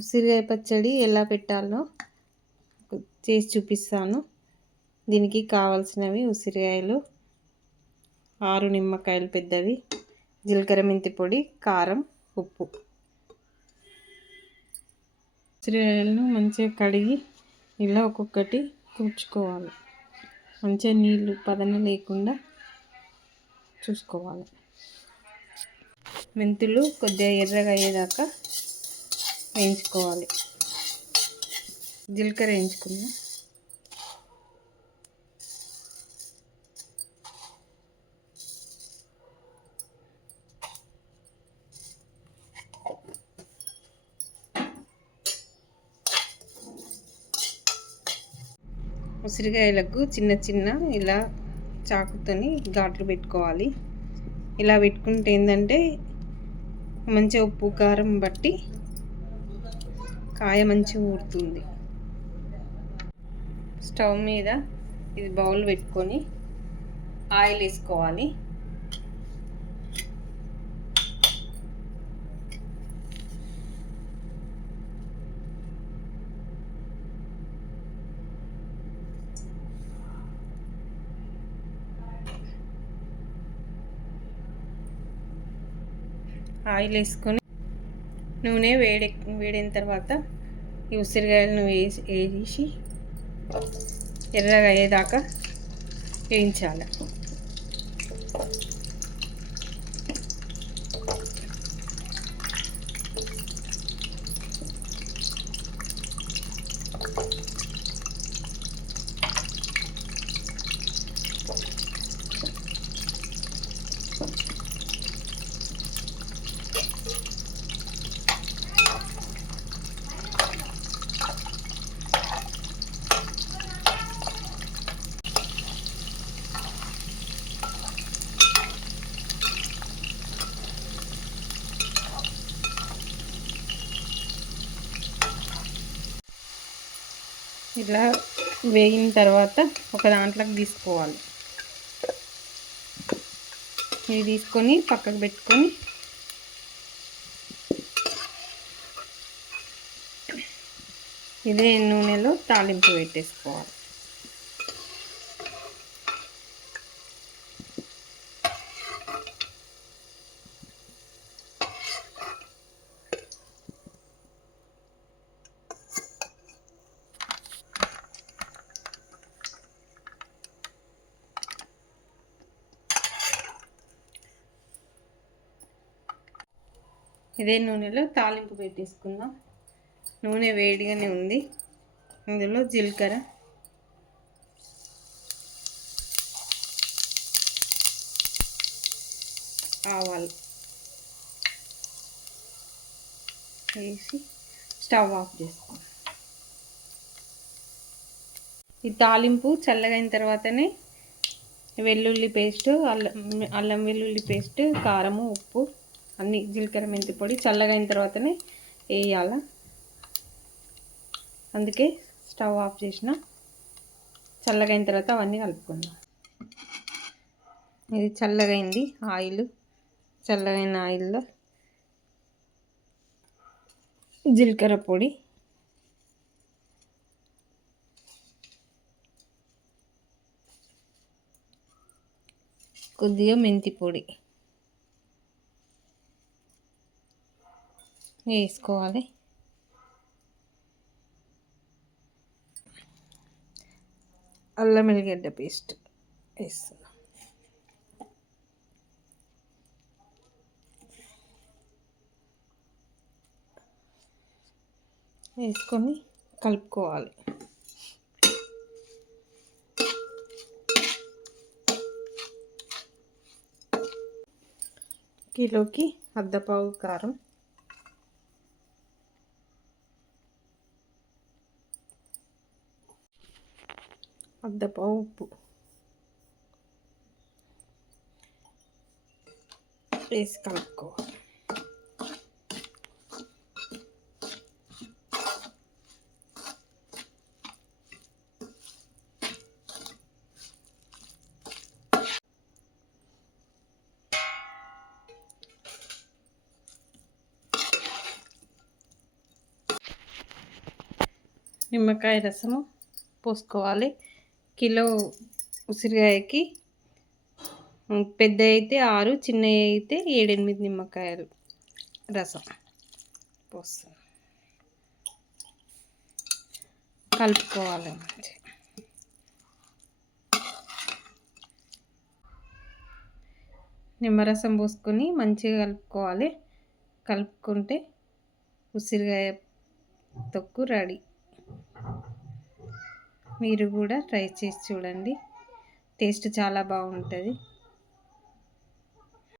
ఉసిరికాయ పచ్చడి ఎలా పెట్టాలో చేసి చూపిస్తాను. దీనికి కావాల్సినవి ఉసిరికాయలు 6 నిమ్మకాయలు పెద్దవి, జీలకర్ర మెంతి పొడి, కారం, ఉప్పు. ఉసిరికాయలను మంచిగా కడిగి ఇలా ఒక్కొక్కటి తుడుచుకోవాలి. మంచిగా నీళ్ళు పదన లేకుండా చూసుకోవాలి. మెంతులు కొద్దిగా ఎర్రగా అయ్యేదాకా వేయించుకోవాలి. జీలకర్ర వేయించుకుందాం. ఉసిరికాయలకు చిన్న చిన్న ఇలా చాకుతోని ఘాట్లు పెట్టుకోవాలి. ఇలా పెట్టుకుంటే ఏంటంటే మంచిగా ఉప్పు కారం బట్టి కాయ మంచిగా ఊరుతుంది. స్టవ్ మీద ఇది బౌల్ పెట్టుకొని ఆయిల్ వేసుకోవాలి. ఆయిల్ వేసుకొని నూనె వేడైన తర్వాత ఈ ఉసిరికాయలను వేసి ఎర్రగా అయ్యేదాకా వేయించాలి. ఇలా వేగిన తర్వాత ఒక దాంట్లోకి తీసుకోవాలి. ఇది తీసుకొని పక్కకు పెట్టుకొని ఇదే నూనెలో తాలింపు పెట్టేసుకోవాలి. ఇదే నూనెలో తాలింపు పెట్టేసుకుందాం. నూనె వేడిగానే ఉంది. ఇందులో జీలకర్ర, ఆవాలు వేసి స్టవ్ ఆఫ్ చేసుకోండి. ఈ తాలింపు చల్లగైన తర్వాతనే వెల్లుల్లి పేస్ట్, అల్లం వెల్లుల్లి పేస్ట్, కారము, ఉప్పు అన్నీ, జీలకర్ర మెంతి పొడి చల్లగైన తర్వాతనే వేయాల. అందుకే స్టవ్ ఆఫ్ చేసిన. చల్లగైన తర్వాత అవన్నీ కలుపుకుందాం. ఇది చల్లగైంది ఆయిల్. చల్లగైన ఆయిల్లో జీలకర్ర పొడి, కొద్దిగా మెంతి పొడి వేసుకోవాలి. అల్లం వెల్లిగడ్డ పేస్ట్ వేస్తున్నాం. వేసుకొని కలుపుకోవాలి. కిలోకి అర్ధపావు కారం, అర్ధపావు ఉప్పు వేసి కలుపుకోవాలి. నిమ్మకాయ రసము పోసుకోవాలి. కిలో ఉసిరికాయకి పెద్ద అయితే 6, చిన్నవి అయితే 7, 8 నిమ్మకాయలు రసం పోస్తాం. కలుపుకోవాలి మంచిగా. నిమ్మరసం పోసుకొని మంచిగా కలుపుకోవాలి. కలుపుకుంటే ఉసిరికాయ తొక్కు రెడీ. మీరు కూడా ట్రై చేసి చూడండి, టేస్ట్ చాలా బాగుంటుంది.